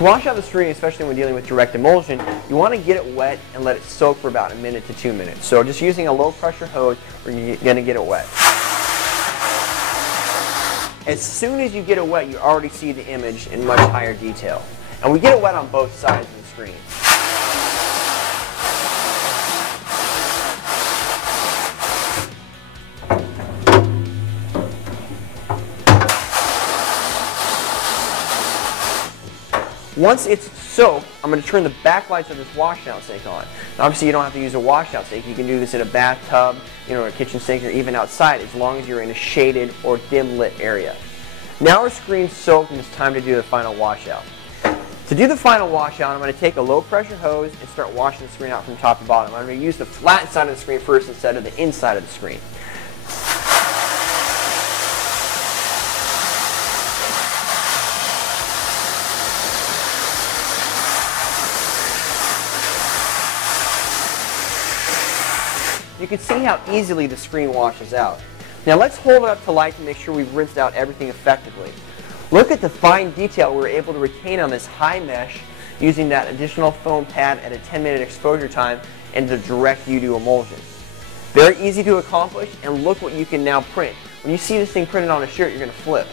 To wash out the screen, especially when dealing with direct emulsion, you want to get it wet and let it soak for about 1 to 2 minutes. So just using a low pressure hose, you're going to get it wet. As soon as you get it wet, you already see the image in much higher detail. And we get it wet on both sides of the screen. Once it's soaked, I'm going to turn the backlights of this washout sink on. Now, obviously, you don't have to use a washout sink. You can do this in a bathtub, or a kitchen sink, or even outside, as long as you're in a shaded or dim lit area. Now our screen's soaked and it's time to do the final washout. To do the final washout, I'm going to take a low pressure hose and start washing the screen out from top to bottom. I'm going to use the flat side of the screen first instead of the inside of the screen. You can see how easily the screen washes out. Now let's hold it up to light to make sure we've rinsed out everything effectively. Look at the fine detail we're able to retain on this high mesh using that additional foam pad at a 10-minute exposure time and the direct Yudu emulsion. Very easy to accomplish, and look what you can now print. When you see this thing printed on a shirt, you're going to flip.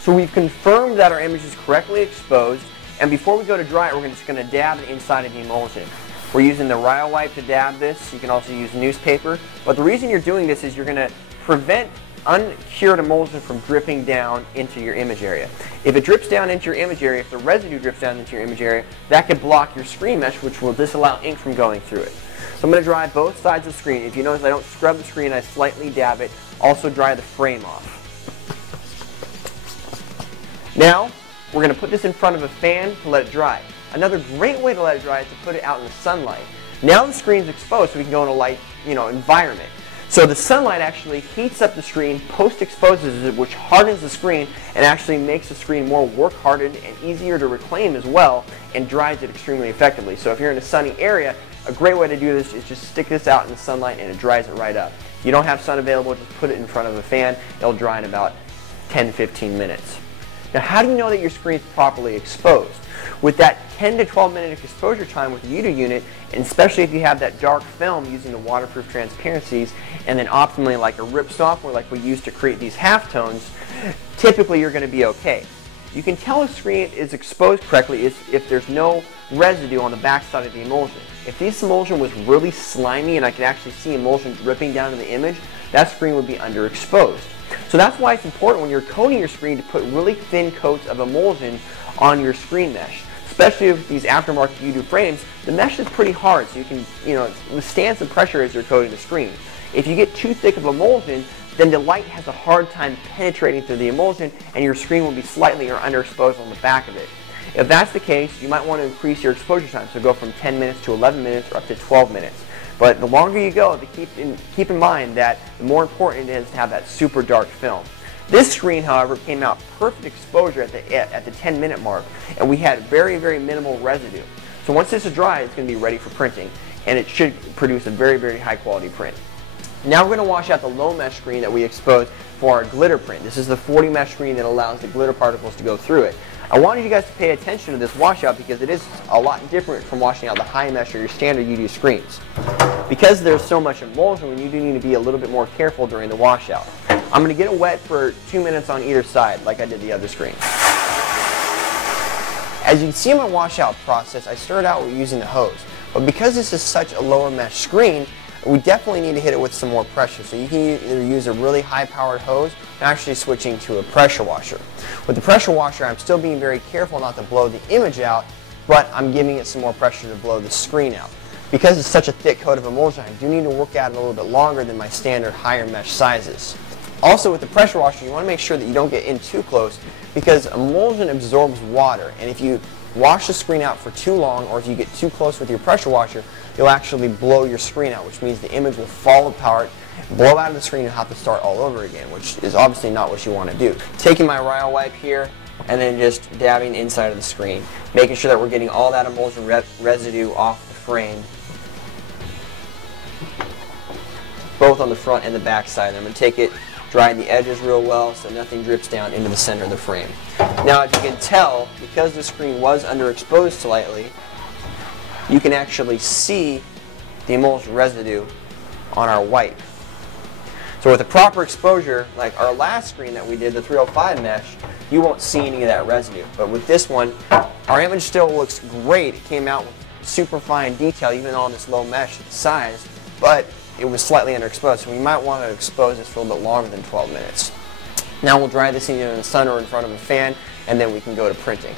So we've confirmed that our image is correctly exposed, and before we go to dry it, we're just going to dab the inside of the emulsion. We're using the rhyolite to dab this. You can also use newspaper. But the reason you're doing this is you're going to prevent uncured emulsion from dripping down into your image area. If it drips down into your image area, if the residue drips down into your image area, that could block your screen mesh, which will disallow ink from going through it. So I'm going to dry both sides of the screen. If you notice, I don't scrub the screen, I slightly dab it. Also dry the frame off. Now, we're going to put this in front of a fan to let it dry. Another great way to let it dry is to put it out in the sunlight. Now the screen's exposed, so we can go in a light, environment. So the sunlight actually heats up the screen, post-exposes it, which hardens the screen and actually makes the screen more work-hardened and easier to reclaim as well, and dries it extremely effectively. So if you're in a sunny area, a great way to do this is just stick this out in the sunlight and it dries it right up. If you don't have sun available, just put it in front of a fan. It'll dry in about 10-15 minutes. Now, how do you know that your screen is properly exposed? With that 10 to 12 minute exposure time with the Yudu unit, and especially if you have that dark film using the waterproof transparencies, and then optimally like a rip software like we use to create these halftones, typically you're going to be okay. You can tell a screen is exposed correctly if there's no residue on the back side of the emulsion. If this emulsion was really slimy and I could actually see emulsion dripping down to the image, that screen would be underexposed. So that's why it's important when you're coating your screen to put really thin coats of emulsion on your screen mesh. Especially with these aftermarket Yudu frames, the mesh is pretty hard, so you can withstand some pressure as you're coating the screen. If you get too thick of emulsion, then the light has a hard time penetrating through the emulsion and your screen will be slightly or underexposed on the back of it. If that's the case, you might want to increase your exposure time, so go from 10 minutes to 11 minutes or up to 12 minutes. But the longer you go, keep in mind that the more important it is to have that super dark film. This screen, however, came out perfect exposure at the 10-minute mark, and we had very, very minimal residue. So once this is dry, it's going to be ready for printing, and it should produce a very, very high quality print. Now we're going to wash out the low mesh screen that we exposed for our glitter print. This is the 40 mesh screen that allows the glitter particles to go through it. I wanted you guys to pay attention to this washout because it is a lot different from washing out the high mesh or your standard Yudu screens. Because there's so much emulsion, you do need to be a little bit more careful during the washout. I'm going to get it wet for 2 minutes on either side like I did the other screen. As you can see in my washout process, I started out with using the hose. But because this is such a lower mesh screen, we definitely need to hit it with some more pressure. So you can either use a really high powered hose or actually switching to a pressure washer. With the pressure washer, I'm still being very careful not to blow the image out, but I'm giving it some more pressure to blow the screen out. Because it's such a thick coat of emulsion, I do need to work at it a little bit longer than my standard higher mesh sizes. Also with the pressure washer, you want to make sure that you don't get in too close because emulsion absorbs water, and if you wash the screen out for too long or if you get too close with your pressure washer, you'll actually blow your screen out, which means the image will fall apart, blow out of the screen, and have to start all over again, which is obviously not what you want to do. Taking my rhyolite here and then just dabbing the inside of the screen, making sure that we're getting all that emulsion residue off the frame, both on the front and the back side. I'm going to take it dried the edges real well so nothing drips down into the center of the frame. Now, as you can tell, because the screen was underexposed slightly, you can actually see the emulsion residue on our white. So with a proper exposure, like our last screen that we did, the 305 mesh, you won't see any of that residue. But with this one, our image still looks great. It came out with super fine detail, even on this low mesh size, but it was slightly underexposed. So we might want to expose this for a little bit longer than 12 minutes. Now we'll dry this either in the sun or in front of a fan, and then we can go to printing.